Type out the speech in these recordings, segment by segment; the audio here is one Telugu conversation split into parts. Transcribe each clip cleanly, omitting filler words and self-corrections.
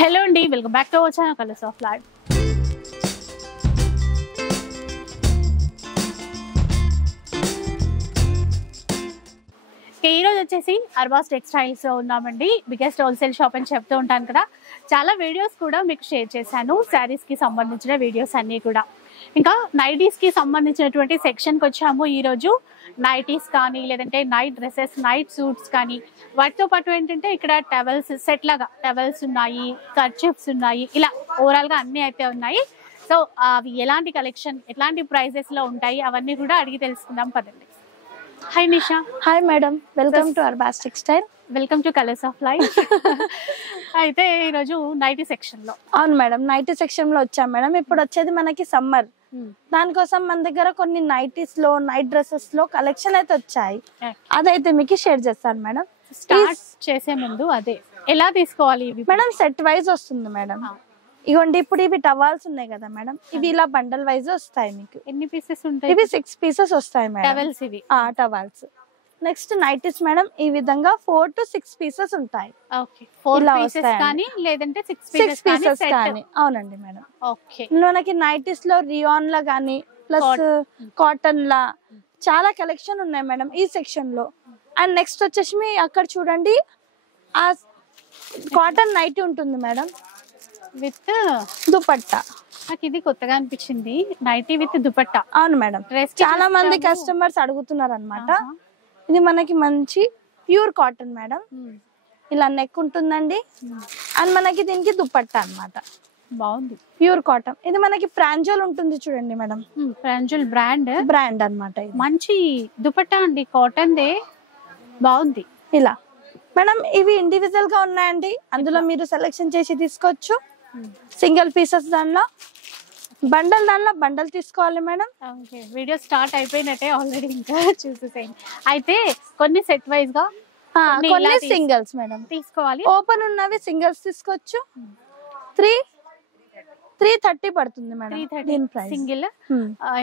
హలో అండి, welcome back to our channel colours of life. ఈరోజు వచ్చేసి అర్బాస్ టెక్స్టైల్స్ లో ఉన్నామండి. బిగ్గెస్ట్ హోల్సేల్ షాప్ అని చెప్తూ ఉంటాను కదా. చాలా వీడియోస్ కూడా మీకు షేర్ చేశాను, శారీస్ కి సంబంధించిన వీడియోస్ అన్ని కూడా. ఇంకా నైటీస్ కి సంబంధించినటువంటి సెక్షన్ కి వచ్చాము ఈరోజు. నైటీస్ కానీ, లేదంటే నైట్ డ్రెస్సెస్, నైట్ సూట్స్ కానీ, వాటితో పాటు ఏంటంటే ఇక్కడ టవల్స్ సెట్ లాగా టవల్స్ ఉన్నాయి, కర్చీఫ్స్ ఉన్నాయి, ఇలా ఓవరాల్ గా అన్ని అయితే ఉన్నాయి. సో అవి ఎలాంటి కలెక్షన్, ఎలాంటి ప్రైజెస్ లో ఉంటాయి అవన్నీ కూడా అడిగి తెలుసుకుందాం పదండి. Hi Nisha. Hi madam, welcome to Arbaz textile. Welcome to colours of life. అయితే ఈరోజు నైటీ సెక్షన్ లో. అవును మేడం, నైటీ సెక్షన్ లో వచ్చాం మేడం. ఇప్పుడు వచ్చేది మనకి సమ్మర్, దానికోసం మన దగ్గర కొన్ని నైటీస్ లో, నైట్ డ్రెస్సెస్ లో కలెక్షన్ అయితే వచ్చాయి. అదైతే మీకు షేర్ చేస్తాను మేడం. స్టార్ట్ చేసే ముందు అదే ఎలా తీసుకోవాలి మేడం? సెట్ వైజ్ వస్తుంది మేడం. ఇగోండి, ఇప్పుడు ఇవి టవాల్స్ ఉన్నాయి కదా మేడం, ఇవి ఇలా బండల్ వైజ్ వస్తాయి మీకు. ఎన్ని పీసెస్ ఉంటాయి? ఇవి 6 పీసెస్ వస్తాయి మేడం. టవల్స్ ఇవి. టవాల్స్. నెక్స్ట్ నైటీస్ మేడం, ఈ విధంగా 4 to 6 పీసెస్ ఉంటాయి. ఓకే, 4 పీసెస్ కానీ లేదంటే 6 పీసెస్ కానీ. అవునండి మేడం. ఓకే, మనకి నైటీస్ లో రియాన్ లా గానీ, ప్లస్ కాటన్ లా చాలా కలెక్షన్ ఉన్నాయి మేడం ఈ సెక్షన్ లో. అండ్ నెక్స్ట్ వచ్చేసి మీ అక్కడ చూడండి, ఆ కాటన్ నైటీ ఉంటుంది మేడం విత్ దుపట్టా. నాకు ఇది కొత్తగా అనిపించింది, నైటీ విత్ దుపట్టా. అవును మేడం, చాలా మంది కస్టమర్స్ అడుగుతున్నారు అన్నమాట. ఇది మనకి మంచి ప్యూర్ కాటన్ మేడం. ఇలా నెక్ ఉంటుందండి. అండ్ మనకి దీనికి దుపట్టా అన్నమాట. బాగుంది, ప్యూర్ కాటన్. ఇది మనకి ప్రాంజోల్ ఉంటుంది చూడండి మేడం. ప్రాంజోల్ బ్రాండ్ అన్నమాట. మంచి దుపట్టా అండి, కాటన్ దే. బాగుంది. ఇలా మేడం, ఇవి ఇండివిజువల్ గా ఉన్నాయండి, అందులో మీరు సెలెక్షన్ చేసి తీసుకోవచ్చు. సింగిల్ పీసెస్ దానిలో, దానిలో బండల్ తీసుకోవాలి మేడం. ఓకే, వీడియో స్టార్ట్ అయిపోయినట్టే ఆల్రెడీ, ఇంకా చూసేసేయండి. అయితే కొన్ని సెట్ వైజ్ గా, కొన్ని సింగిల్స్ మేడం తీసుకోవాలి. ఓపెన్ ఉన్నవి సింగిల్స్ తీసుకోవచ్చు. 330 పడుతుంది మేడం సింగిల్.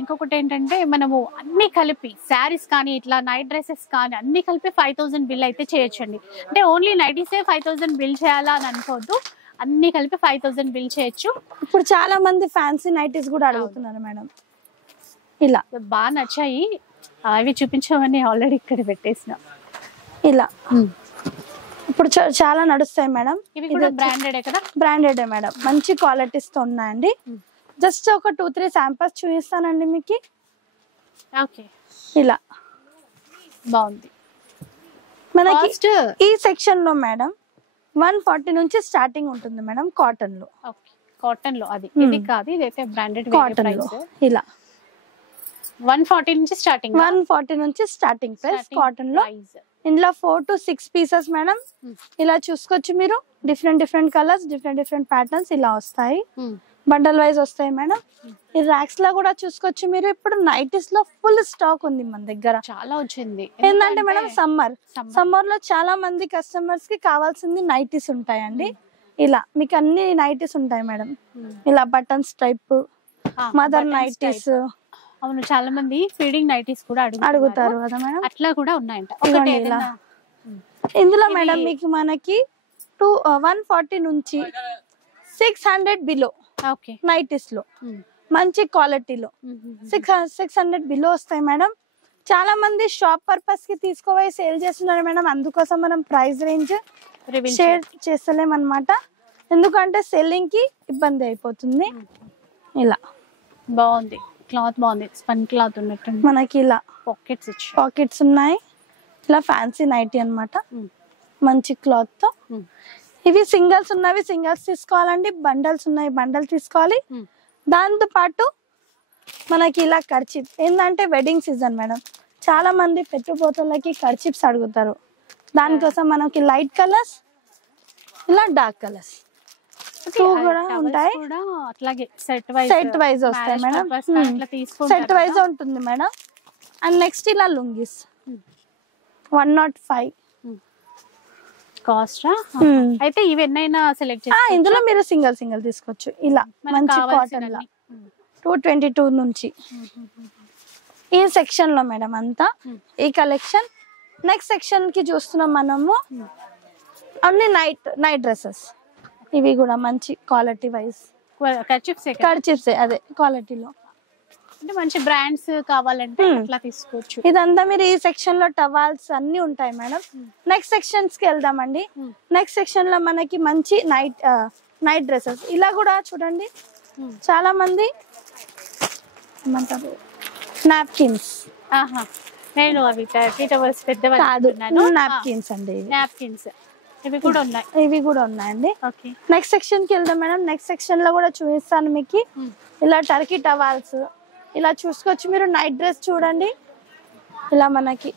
ఇంకొకటి ఏంటంటే మనము అన్ని కలిపి శారీస్ కానీ, ఇట్లా నైట్ డ్రెస్సెస్ కానీ అన్ని కలిపి 5000 బిల్ అయితే చేయొచ్చండి. అంటే ఓన్లీ నైటీసే 5000 బిల్ చేయాలా అని అనుకోవద్దు, అన్ని కలిపి 5000 బిల్ చేయొచ్చు. ఇప్పుడు చాలా మంది ఫ్యాన్సీ నైటీస్ కూడా అడుగుతున్నారు మేడం. ఇలా బాగా నచ్చాయి, అవి చూపించామని ఆల్రెడీ ఇక్కడ పెట్టేసిన. ఇలా ఇప్పుడు చాలా నడుస్తాయి మేడం. ఇవి కూడా బ్రాండెడ్ కదా? బ్రాండెడ్ మేడం, మంచి క్వాలిటీస్ తో ఉన్నాయండి. జస్ట్ ఒక 2-3 శాంపిల్స్ చూపిస్తానండి మీకు. ఓకే, ఇలా బాగుంది. మనకి ఈ సెక్షన్ లో మేడం 140 నుంచి స్టార్టింగ్ ఉంటుంది మేడం కాటన్ లో. ఓకే, కాటన్ లో. అది ఇది కాదు, ఇదైతే బ్రాండెడ్ కాటన్ లో. ఇలా 140 నుంచి స్టార్టింగ్. 140 నుంచి స్టార్టింగ్ ప్రైస్ కాటన్ లో. ఇందులో 4 to 6 పీసెస్ మేడం. ఇలా చూసుకోవచ్చు మీరు, డిఫరెంట్ కలర్స్, డిఫరెంట్ ప్యాటర్న్స్ ఇలా వస్తాయి. బండల్ వైజ్ వస్తాయి మేడం. ఈ ర్యాక్స్ లో కూడా చూసుకోవచ్చు మీరు. ఇప్పుడు నైటీస్ లో ఫుల్ స్టాక్ ఉంది మన దగ్గర, చాలా వచ్చింది. ఏంటంటే మేడం సమ్మర్ లో చాలా మంది కస్టమర్స్ కి కావాల్సింది నైటీస్ ఉంటాయండి. ఇలా మీకు అన్ని నైటీస్ ఉంటాయి మేడం. ఇలా బటన్స్ టైప్, మదర్ నైటీస్. అవును, చాలా మంది ఫీడింగ్ నైటీస్ కూడా అడుగుతారు కదా మేడం, అట్లా కూడా ఉన్నాయంట. ఇందులో మేడం మీకు మనకి 140 నుంచి 600 బిలో నైటీస్ లో మంచి క్వాలిటీలో 600 బిలో వస్తాయి మేడం. చాలా మంది షాప్ పర్పస్ కి తీసుకోపోయి సేల్ చేస్తున్నారు మేడం, అందుకోసం మనం ప్రైస్ రేంజ్ షేర్ చేస్తలేమన్నమాట, ఎందుకంటే సెల్లింగ్ కి ఇబ్బంది అయిపోతుంది. ఇలా బాగుంది, క్లాత్ బాగుంది, స్పన్ క్లాత్ ఉన్నట్టు. మనకి ఇలా పాకెట్స్ ఉన్నాయి. ఇలా ఫ్యాన్సీ నైటీ అన్నమాట, మంచి క్లాత్ తో. ఇవి సింగిల్స్ ఉన్నవి సింగిల్స్ తీసుకోవాలండి, బండల్స్ ఉన్నాయి బండల్ తీసుకోవాలి. దాంతో పాటు మనకి ఇలా కర్చీఫ్, ఏంటంటే వెడ్డింగ్ సీజన్ మేడం, చాలా మంది పెట్టుబోతలకి కర్చీఫ్స్ అడుగుతారు. దానికోసం మనకి లైట్ కలర్స్, ఇలా డార్క్ కలర్స్ కూడా ఉంటాయి. సెట్ వైజ్ వస్తాయి మేడం, సెట్ వైజ్ ఉంటుంది మేడం. అండ్ నెక్స్ట్ ఇలా లుంగీస్ 105 కాస్ట్. అయితే ఇవి ఎన్నైనా సెలెక్ట్ చేసి ఇందులో మీరు సింగిల్ తీసుకోవచ్చు. ఇలా మంచి కాటన్ లా 222 నుంచి ఈ సెక్షన్ లో మేడం అంతా ఈ కలెక్షన్. నెక్స్ట్ సెక్షన్ కి చూస్తున్నాం మనము అన్ని నైట్ డ్రెస్సెస్. ఇవి కూడా మంచి క్వాలిటీ వైజ్ కర్చిప్స్ అదే క్వాలిటీలో. అంటే మంచి బ్రాండ్స్ కావాలంటే అట్లా తీసుకోవచ్చు. ఇదంతా మీరు ఈ సెక్షన్ లో టవాల్స్ అన్ని ఉంటాయి మేడం. నెక్స్ట్ సెక్షన్స్ కి వెళ్దామండి. నెక్స్ట్ సెక్షన్ లో మనకి మంచి నైట్ డ్రెస్సెస్. ఇలా కూడా చూడండి చాలా మంది ఏమంటారు నాప్కిన్స్. నేను అవి టవల్స్ పెద్దవి కాదు, నాప్కిన్స్ అండి. నాప్కిన్స్ ఇవి కూడా ఉన్నాయి. ఇవి కూడా ఉన్నాయండి. నెక్స్ట్ సెక్షన్ కి వెళ్దాం మేడం. నెక్స్ట్ సెక్షన్ లో కూడా చూపిస్తాను మీకు. ఇలా టర్కీ టవాల్స్ ఇలా చూసుకోవచ్చు మీరు. నైట్ డ్రెస్ చూడండి, ఇలా మనకి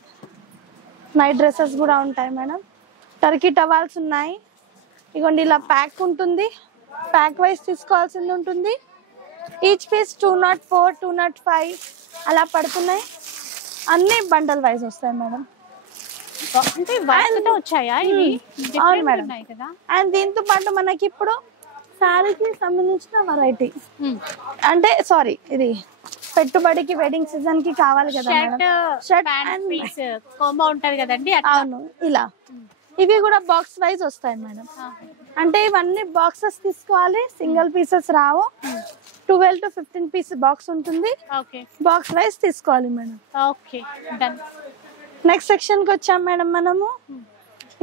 నైట్ డ్రెస్సెస్ కూడా ఉంటాయి మేడం. టర్కీ టవాల్స్ ఉన్నాయి. ఇగోండి ఇలా ప్యాక్ ఉంటుంది, ప్యాక్ వైజ్ తీసుకోవాల్సింది ఉంటుంది. ఈచ్ పీస్ 204, 205 అలా పడుతున్నాయి. అన్ని బండల్ వైజ్ వస్తాయి మేడం. అంటే వచ్చాయా ఇవి? అవును మేడం. అండ్ దీంతో పాటు మనకి ఇప్పుడు శారీకి సంబంధించిన వెరైటీ, అంటే సారీ ఇది పెట్టుబడికి వెడ్డింగ్ సీజన్ కి కావాలి కదా షర్ట్ అండ్ పీస్ కాంబో ఉంటది కదండి. అవును, ఇలా ఇవి కూడా బాక్స్ వైజ్ వస్తాయి మేడం. అంటే ఇవన్నీ బాక్సెస్ తీసుకోవాలి, సింగిల్ పీసెస్ రావు. 12 to 15 పీస్ బాక్స్ ఉంటుంది. బాక్స్ వైజ్ తీసుకోవాలి మేడం. నెక్స్ట్ సెక్షన్ కి వచ్చాం మేడం మనము.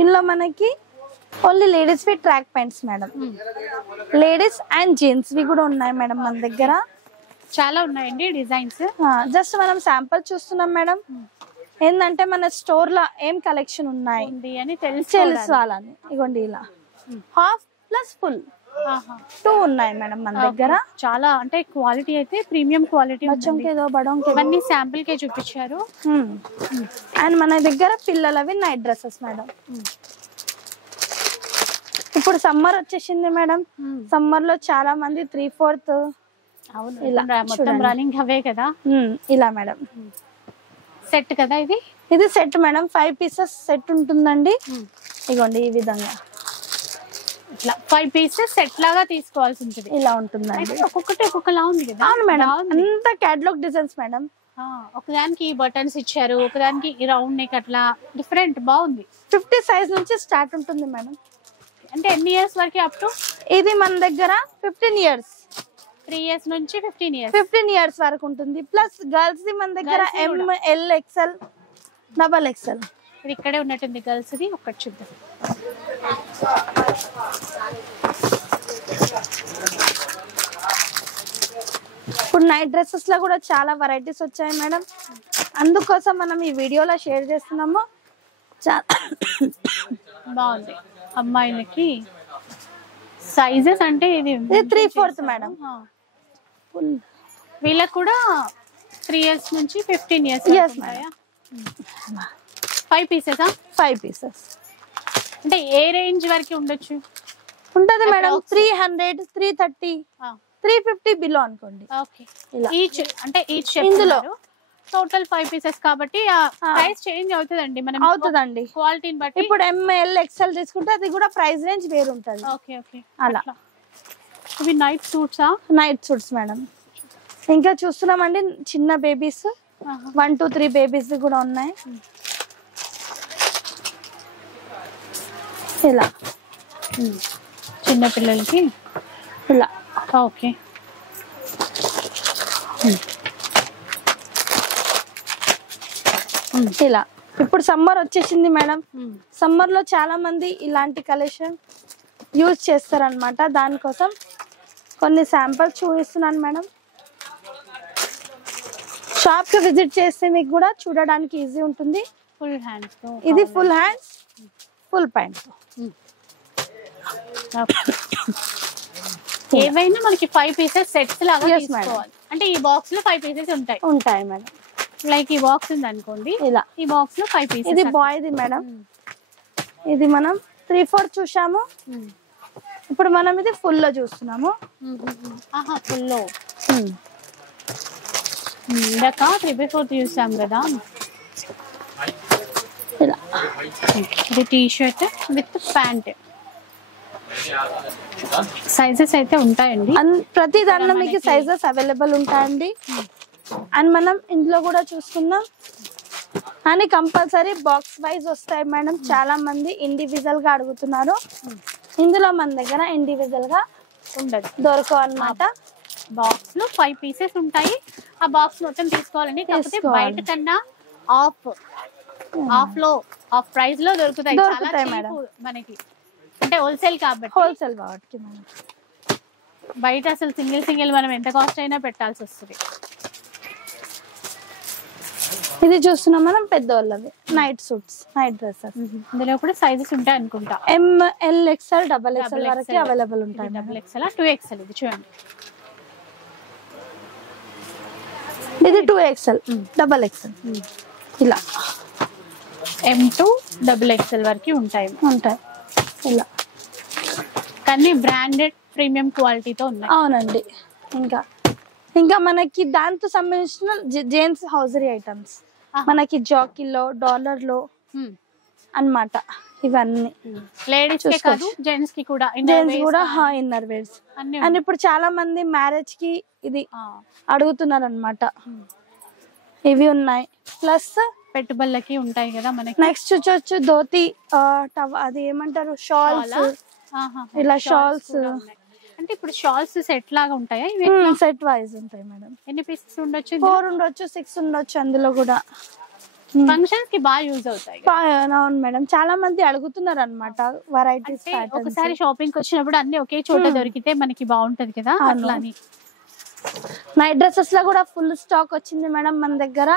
ఇందులో మనకి ఓన్లీ లేడీస్ వి track pants madam. Ladies and gents వి కూడా ఉన్నాయి మేడం మన దగ్గర. చాలా ఉన్నాయండి డిజైన్స్. జస్ట్ మనం శాంపుల్ చూస్తున్నాం మేడం. ఏంటంటే మన స్టోర్ లో ఏం కలెక్షన్ ఉన్నాయి అని తెలుసుకోవాలని. ఇగోండి ఇలా హాఫ్ ప్లస్ ఫుల్ 2 ఉన్నాయి మేడం మన దగ్గర. చాలా అంటే క్వాలిటీ అయితే ప్రీమియం క్వాలిటీ. ఇవన్నీ శాంపుల్ కే చూపించారు. అండ్ మన దగ్గర పిల్లలవి నైట్ డ్రెస్సెస్ మేడం. ఇప్పుడు సమ్మర్ వచ్చేసింది మేడం. సమ్మర్ లో చాలా మంది 3/4 ఇలా రన్నింగ్ అవే కదా. ఇలా మేడం సెట్ కదా ఇది. ఇది సెట్ మేడం. 5 పీసెస్ సెట్ ఉంటుందండి. ఇగోండి ఈ విధంగా ఇట్లా 5 పీసెస్ సెట్ లాగా తీసుకోవాల్సి ఉంటుంది. ఇలా ఉంటుందండి. ఒక్కొక్కటి ఒక్కొక్కలా ఉంది కదా. అవును మేడం, అంతా క్యాటలాగ్ డిజైన్స్ మేడం. ఒకదానికి బటన్స్ ఇచ్చారు, ఒకదానికి రౌండ్ నెక్, అట్లా డిఫరెంట్ బాగుంది. 50 సైజ్ నుంచి స్టార్ట్ ఉంటుంది మేడం. అంటే ఎన్ని ఇయర్స్ వరకు అప్ టు? ఇది మన దగ్గర 15 ఇయర్స్, 3 ఇయర్స్ నుంచి 15 ఇయర్స్ వరకు ఉంటుంది. ప్లస్ గర్ల్స్ ది మన దగ్గర ML, XL, XXL. ఇది ఇక్కడే ఉన్నట్టుంది గర్ల్స్ ది. ఒకటి చూద్దాం. ఇప్పుడు నైట్ డ్రెస్సెస్ లో కూడా చాలా వెరైటీస్ వచ్చాయి మేడం. అందుకోసం మనం ఈ వీడియోలో షేర్ చేస్తున్నాము. బాగుంది. అమ్మాయిలకి సైజెస్ అంటే ఇది 3/4 మేడం. వీళ్ళకి కూడా 3 ఇయర్స్ నుంచి 15 ఇయర్స్. 5 pieces 5 pieces. అంటే ఏ రేంజ్ వరకు ఉండొచ్చు? ఉంటది మేడం 300, 330, 350 బిలో అనుకోండి. ఈచ్ అంటే ఈచ్ ఇందులో టోటల్ 5 పీసెస్ కాబట్టి ప్రైస్ చేంజ్ అవుతుందండి. మనం అవుతుందండి క్వాలిటీని బట్టి. ఇప్పుడు ML, XL తీసుకుంటే అది కూడా ప్రైస్ రేంజ్ వేరు ఉంటుంది. అలా. ఇవి నైట్ సూట్సా? Night suits madam. ఇంకా చూస్తున్నామండి చిన్న బేబీస్ 1 to 3 బేబీస్ కూడా ఉన్నాయి. ఇలా చిన్న పిల్లలకి ఇలా. ఓకే. ఇలా ఇప్పుడు సమ్మర్ వచ్చేసింది మేడం. సమ్మర్ లో చాలా మంది ఇలాంటి కలెక్షన్ యూజ్ చేస్తారనమాట. దానికోసం కొన్ని శాంపుల్స్ చూపిస్తున్నాను మేడం. షాప్ కి విజిట్ చేస్తే మీకు కూడా చూడడానికి ఈజీ ఉంటుంది. Full hands. ఇది ఫుల్ హ్యాండ్స్, ఫుల్ ప్యాంట్. ఏవైనా మనకి 5 పీసెస్ సెట్స్ లాగా తీసుకోవాలి. అంటే ఈ బాక్స్ లో 5 పీసెస్ ఉంటాయి మేడం. లైక్ ఈ బాక్స్ ఉంది అనుకోండి, ఇలా ఈ బాక్స్ లో 5 పీసెస్. ఇది బాయ్ ది మేడం. ఇది మనం 3/4 చూసాము. ఇప్పుడు మనం ఇది ఫుల్ లో చూస్తున్నాము. ఫుల్ లో ఇందాక 3/4 చూసాం కదా. ఇలా ఇది T shirt with pant. Sizes అయితే ఉంటాయండి. ప్రతి దాంట్లో మీకు సైజెస్ అవైలబుల్ ఉంటాయండి. అండ్ మనం ఇందులో కూడా చూసుకుందాం. అని కంపల్సరీ బాక్స్ వైజ్ వస్తాయి మేడం. చాలా మంది ఇండివిజువల్ గా అడుగుతున్నారు. ఇందులో మన దగ్గర ఇండివిజువల్ గా ఉండదు, దొరకవు అన్నమాట. బాక్స్ లో 5 పీసెస్ ఉంటాయి. ఆ బాక్స్ మొత్తం తీసుకోవాలండి. కాకపోతే బయట కన్నా ఆఫ్ ప్రైస్ లో దొరుకుతాయి చాలా మేడం మనకి, అంటే హోల్సేల్ కాబట్టి. మనం బయట అసలు సింగిల్ మనం ఎంత కాస్ట్ అయినా పెట్టాల్సి వస్తుంది. ఇది చూస్తున్నాం మనం పెద్దవాళ్ళవి నైట్ సూట్స్, నైట్ డ్రెస్సెస్. ఇందులో కూడా సైజెస్ ఉంటాయి అనుకుంటా. ML XL XXL వరకు అవైలబుల్ ఉంటాయి. XXL 2XL ఇది చూడండి. ఇది 2XL XXL ఇలా M to XXL వరకు ఉంటాయి ఇలా. కానీ బ్రాండెడ్ ప్రీమియం క్వాలిటీతో ఉన్నాయి. అవునండి. ఇంకా మనకి దాంతో సంబంధించిన జెంట్స్ హౌజరీ ఐటమ్స్ మనకి జాకీలో డాలర్లో అన్నమాట. ఇవన్నీ లేడీస్ కి కాదు జెంట్స్ కి కూడా, ఇన్నర్ వేర్స్. అండ్ ఇప్పుడు చాలా మంది మ్యారేజ్ కి ఇది అడుగుతున్నారు అన్నమాట. ఇవి ఉన్నాయి. ప్లస్ పెట్టుబడులకి ఉంటాయి కదా మనకి. నెక్స్ట్ వచ్చి ధోతి, అది ఏమంటారు, షాల్స్. ఇలా షాల్స్ అంటే ఇప్పుడు షాల్స్ సెట్ లాగా ఉంటాయా? సెట్ వైజ్ ఉంటాయి మేడం. ఎన్ని పీసెస్ ఉండొచ్చు? 4 ఉండొచ్చు, 6 ఉండొచ్చు. అందులో కూడా ఫంక్షన్స్ కి బాగా యూజ్ అవుతాయి. అవును మేడం, చాలా మంది అడుగుతున్నారు అన్నమాట వెరైటీస్. ఒకసారి షాపింగ్ వచ్చినప్పుడు అన్ని ఒకే చోట దొరికితే మనకి బాగుంటది కదా. అట్లా నైట్ డ్రెస్సెస్ లో కూడా ఫుల్ స్టాక్ వచ్చింది మేడం మన దగ్గర.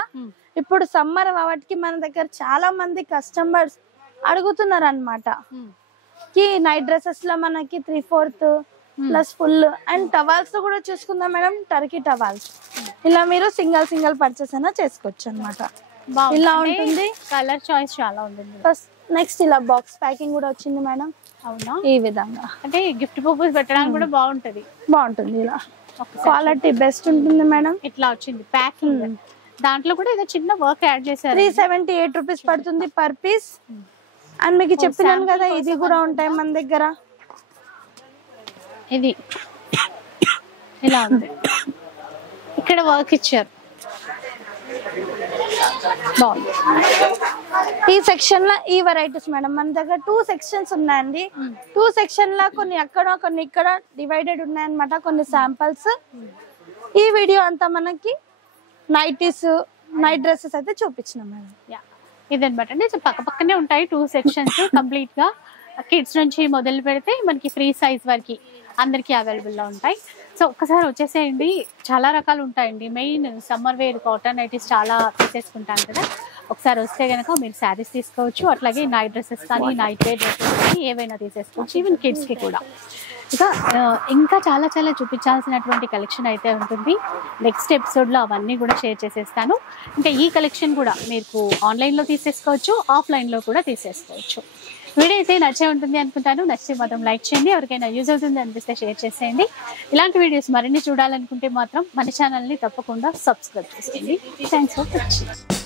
ఇప్పుడు సమ్మర్ కాబట్టి మన దగ్గర చాలా మంది కస్టమర్స్ అడుగుతున్నారు అన్నమాట. నైట్ డ్రెస్సెస్ లో మనకి 3/4 ప్లస్ ఫుల్. అండ్ టవాల్స్ లో కూడా చూసుకుందాం మేడం, టర్కీ టవాల్స్. ఇలా మీరు సింగిల్ పర్చేస్ అయినా చేసుకోవచ్చు అన్నమాట. ఇలా ఉంటుంది. కలర్ చాయిస్ చాలా ఉంటుంది. ఫస్ట్ నెక్స్ట్ ఇలా బాక్స్ ప్యాకింగ్ కూడా వచ్చింది మేడం. అవునా? ఈ విధంగా అంటే గిఫ్ట్ పర్పస్ పెట్టడానికి కూడా బాగుంటది. ఇలా క్వాలిటీ బెస్ట్ ఉంటుంది మేడం. ఇట్లా వచ్చింది ప్యాకింగ్. దాంట్లో కూడా ఏదో చిన్న వర్క్ యాడ్ చేశారు. 378 రూపీస్ పడుతుంది పర్ పీస్. అండ్ మీకు చెప్పినాను కదా ఇది కూడా ఉంటాయి మన దగ్గర. ఇది ఇలా ఉంది, ఇక్కడ వర్క్ ఇచ్చారు. బాగుంది. ఈ సెక్షన్ లో ఈ వెరైటీస్ మేడం మన దగ్గర 2 సెక్షన్స్ ఉన్నాయండి. 2 సెక్షన్ లో కొన్ని అక్కడ కొన్ని ఇక్కడ డివైడెడ్ ఉన్నాయన్నమాట. కొన్ని శాంపిల్స్. ఈ వీడియో అంతా మనకి నైటీస్, నైట్ డ్రెస్సెస్ అయితే చూపించినాం మేడం. ఇదనమాట అండి. పక్క పక్కనే ఉంటాయి 2 సెక్షన్స్. కంప్లీట్ గా కిడ్స్ నుంచి మొదలు పెడితే మనకి ఫ్రీ సైజ్ వరకు అందరికి అవైలబుల్ లో ఉంటాయి. సో ఒక్కసారి వచ్చేసేయండి. చాలా రకాలు ఉంటాయండి. Main summer wear cotton nighties చాలా తీసేసుకుంటాం కదా. ఒకసారి వస్తే కనుక మీరు శారీస్ తీసుకోవచ్చు. అట్లాగే నైట్ డ్రెస్సెస్ కానీ నైట్ వేర్ డ్రెస్సెస్ కానీ ఏవైనా తీసేసుకోవచ్చు. ఈవెన్ కిడ్స్ కి కూడా. ఇంకా చాలా చూపించాల్సినటువంటి కలెక్షన్ అయితే ఉంటుంది. నెక్స్ట్ ఎపిసోడ్లో అవన్నీ కూడా షేర్ చేసేస్తాను. ఇంకా ఈ కలెక్షన్ కూడా మీకు ఆన్లైన్లో తీసేసుకోవచ్చు, ఆఫ్లైన్లో కూడా తీసేసుకోవచ్చు. వీడియో అయితే నచ్చే ఉంటుంది అనుకుంటాను. నచ్చితే మాత్రం లైక్ చేయండి. ఎవరికైనా యూజ్ అవుతుంది అనిపిస్తే షేర్ చేసేయండి. ఇలాంటి వీడియోస్ మరిన్ని చూడాలనుకుంటే మాత్రం మన ఛానల్ని తప్పకుండా సబ్స్క్రైబ్ చేసుకోండి. Thanks for watching.